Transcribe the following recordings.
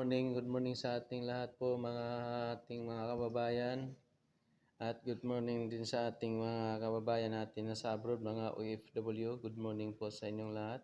morning, good morning sa ating lahat po mga ating mga kababayan. At good morning din sa ating mga kababayan natin na sa abroad, mga OFW. Good morning po sa inyong lahat.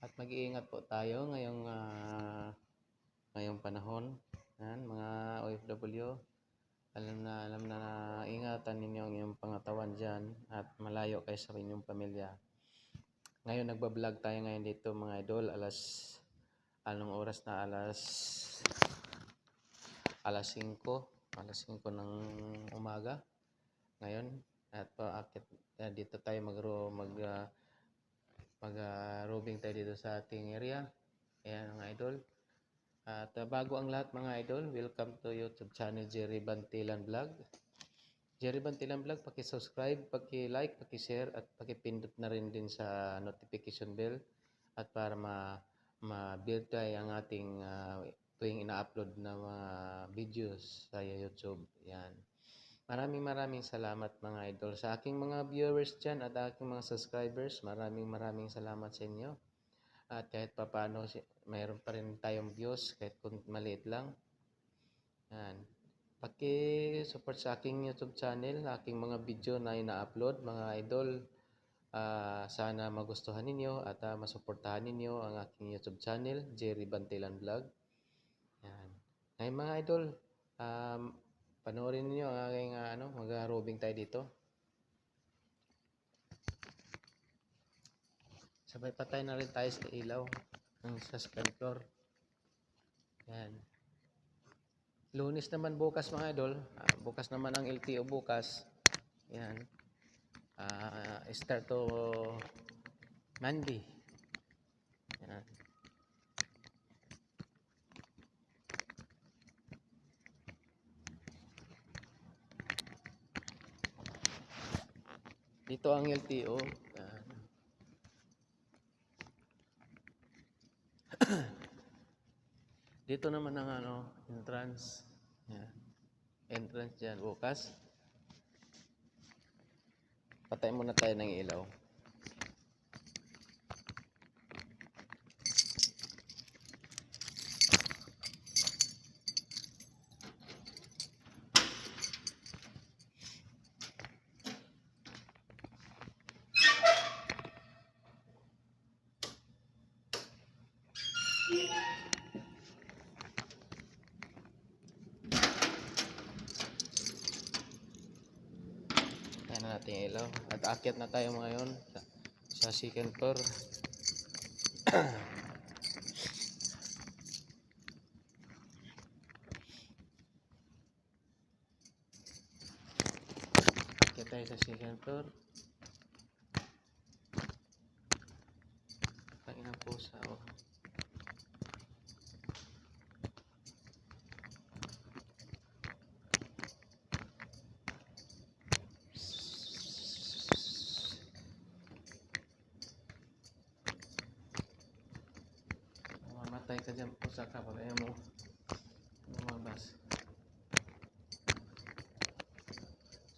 At mag-iingat po tayo ngayong ah, ngayong panahon. Yan, mga OFW. Alam na, alam na, ingatan ninyo ang iyong pangatawan dyan at malayo kayo sa inyong pamilya. Ngayon nagbablog tayo ngayon dito mga idol, alas anong oras na alas alas 5 alas 5 ng umaga. Ngayon at paakit uh, dito tayo mag mag uh, mag uh, roving tayo dito sa ating area. Ayan mga idol. At uh, bago ang lahat mga idol welcome to youtube channel Jerry Bantilan Vlog. Jerry Bantilan Vlog paki-subscribe paki-like paki-share at paki-pindot na rin din sa notification bell. At para ma tayo ang ating uh, tuwing ina-upload na mga videos sa YouTube. Yan. Maraming maraming salamat mga idol sa aking mga viewers dyan at aking mga subscribers. Maraming maraming salamat sa inyo. At kahit papano, mayroon pa rin tayong views kahit kung maliit lang. Yan. Paki-support sa aking YouTube channel, aking mga video na ina-upload mga idol. Uh, sana magustuhan ninyo at uh, masuportahan ninyo ang aking YouTube channel, Jerry Bantilan Vlog. Yan. Ngayon mga idol, um, panoorin niyo ang aking uh, ano, mag-roving tayo dito. Sabay patay na rin tayo sa ilaw ng sa second floor. Yan. Lunes naman bukas mga idol. Uh, bukas naman ang LTO bukas. Yan uh, start to Monday. Yan. Dito ang LTO. Yan. Dito naman ang ano, entrance. Yan. Entrance dyan, bukas. Patay muna tayo ng ilaw. Ayan na natin yung ilaw. At aakyat na tayo ngayon sa, second floor. aakyat tayo sa second floor. Kain ang pusa. Oh. Mamatay ka dyan po sa kapag ayaw mo lumabas.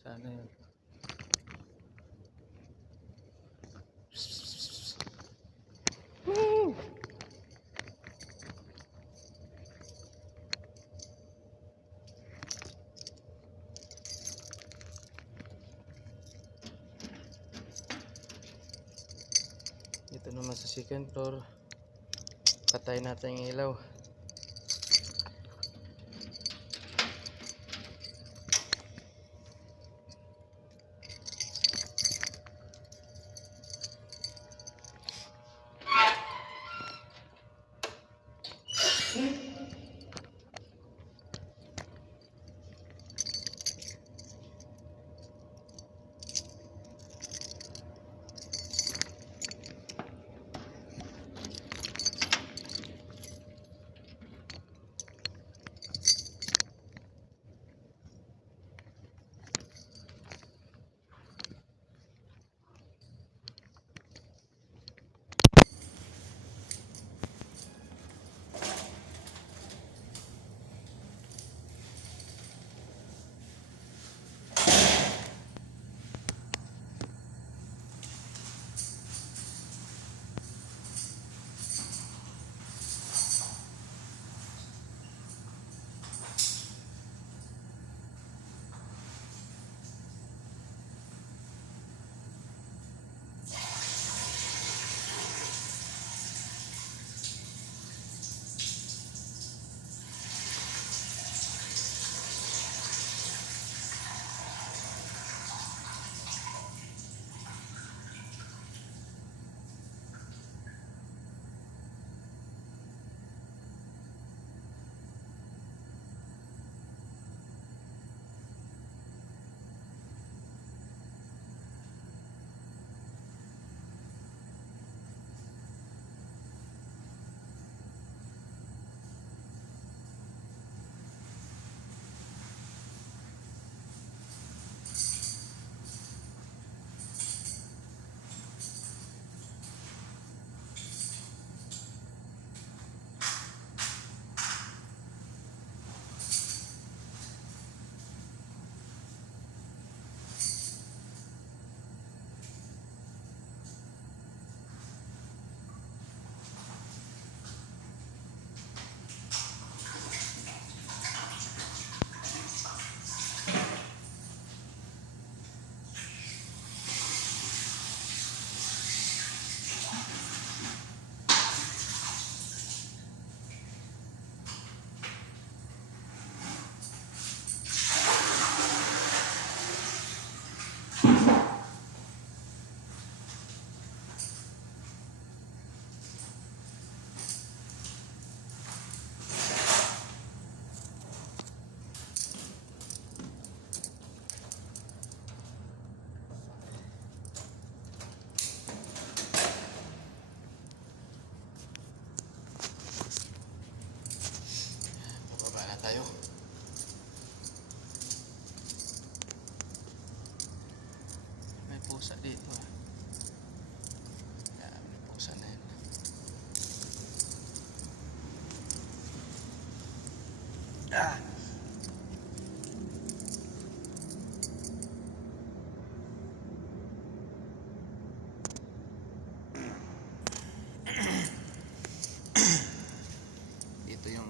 Sana yun. Woo! Dito naman sa second floor. Patay natin yung ilaw.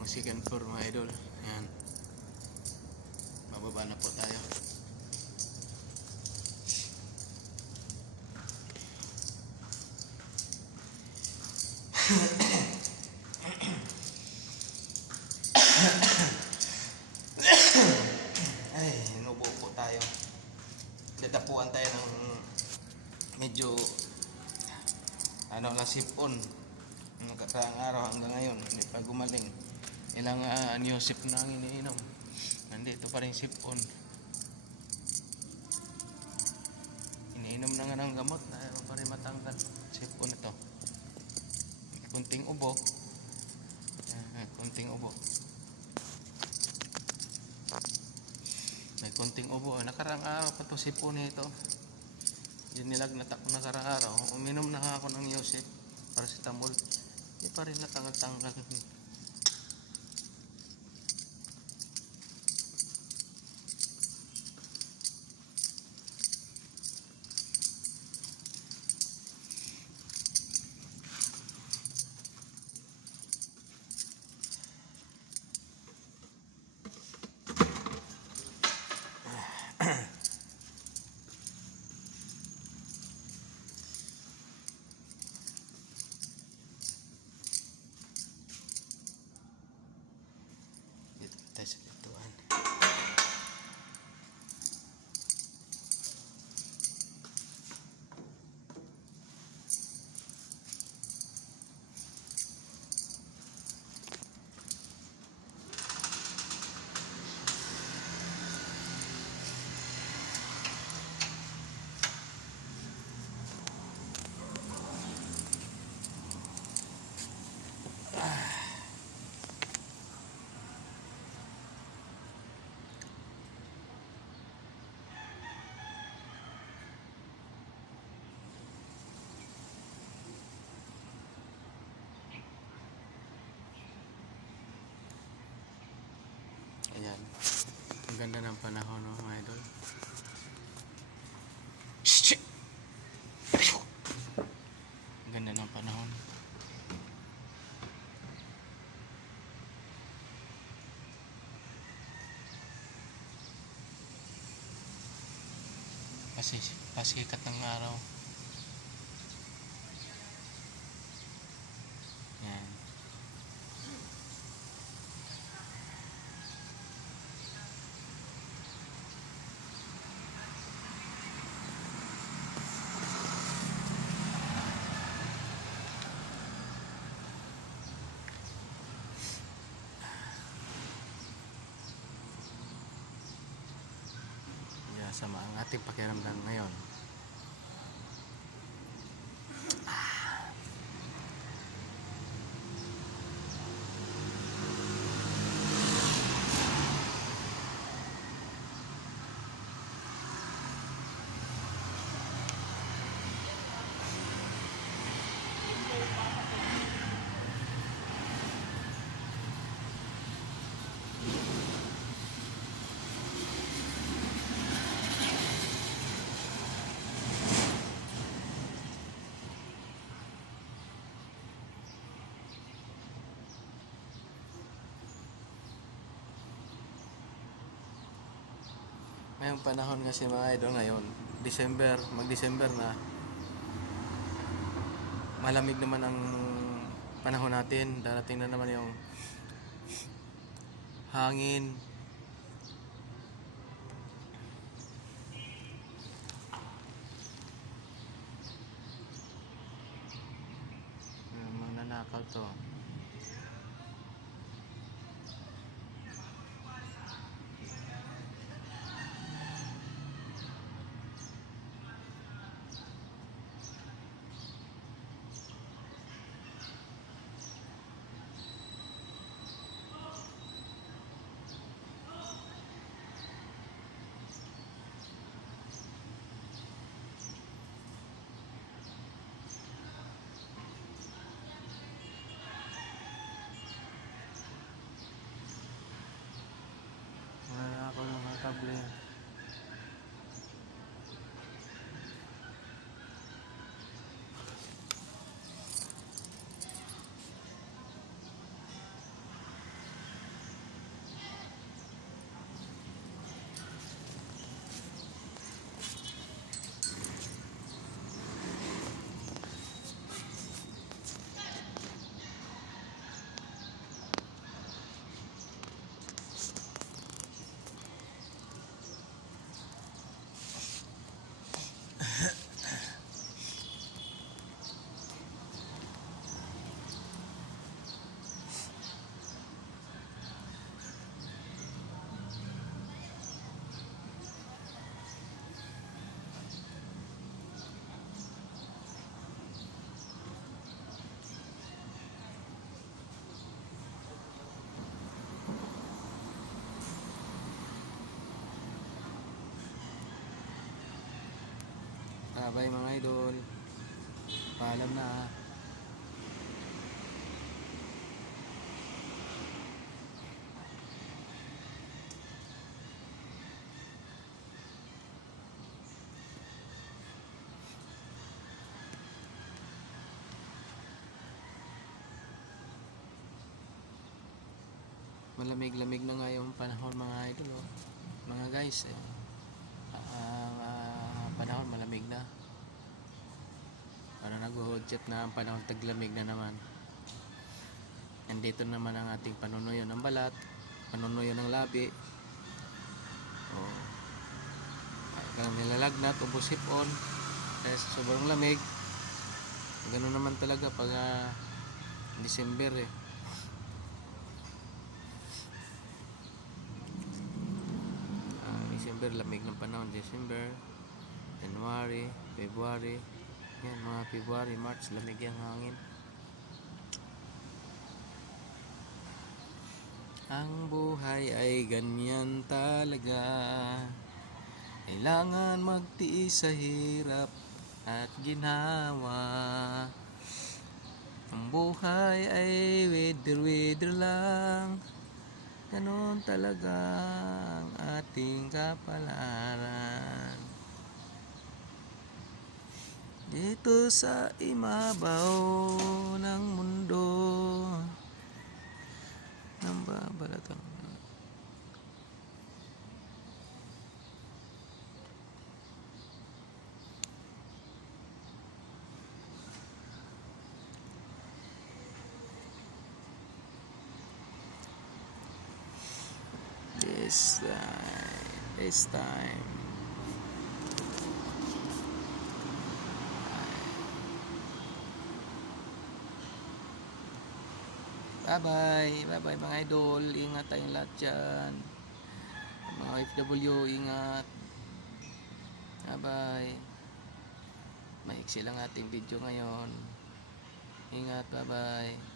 Yung second floor mga idol. Ayan. Mababa na po tayo. Ay, inubo po tayo. Dadapuan tayo ng medyo ano lang sipon. Nung kakaang araw hanggang ngayon, hindi pa gumaling. Ilang uh, new sip na ang iniinom. Nandito pa rin sipon. Iniinom na nga ng gamot na pa rin matanggal. Sipon ito. May kunting ubo. Ah, kunting ubo. May kunting ubo. Nakarang araw pa to sipon ito. Yun nilagnat ako nakarang araw. Uminom na ako ng Yosef. Paracetamol. Hindi pa rin natanggal-tanggal. Dito pa tayo sa pintuan. Ayan. Ang ganda ng panahon, no, mga idol. Ang ganda ng panahon. Kasi pasikat ng araw. Yan. Kaya sama ang ating pakiramdam ngayon. Ngayong panahon kasi mga idol ngayon, December, mag-December na, malamig naman ang panahon natin. Darating na naman yung hangin. Yung mga nanakaw to. Kable. Bye mga idol. Paalam na. ah. Malamig-lamig na nga yung panahon mga idol. Oh. Mga guys, eh. ang ah, panahon malamig na. Parang nag-hoodset na ang panahon taglamig na naman. Nandito naman ang ating panunuyo ng balat, panunuyo ng labi. Oh. Kang nilalagnat, ubos hipon. Kaya sa sobrang lamig. Ganun naman talaga pag ah, December eh. Ah, December, lamig ng panahon. December, January, February. Yan, mga February, March, lamig ang hangin. Ang buhay ay ganyan talaga. Kailangan magtiis sa hirap at ginawa. Ang buhay ay wither-wither lang. Ganon talaga ang ating kapalaran. Dito sa imabaw ng mundo ng babalatang This time, this time. Bye-bye. Bye-bye mga idol. Ingat tayong lahat dyan. Mga OFW, ingat. Bye-bye. Maiksi lang ating video ngayon. Ingat. Bye-bye.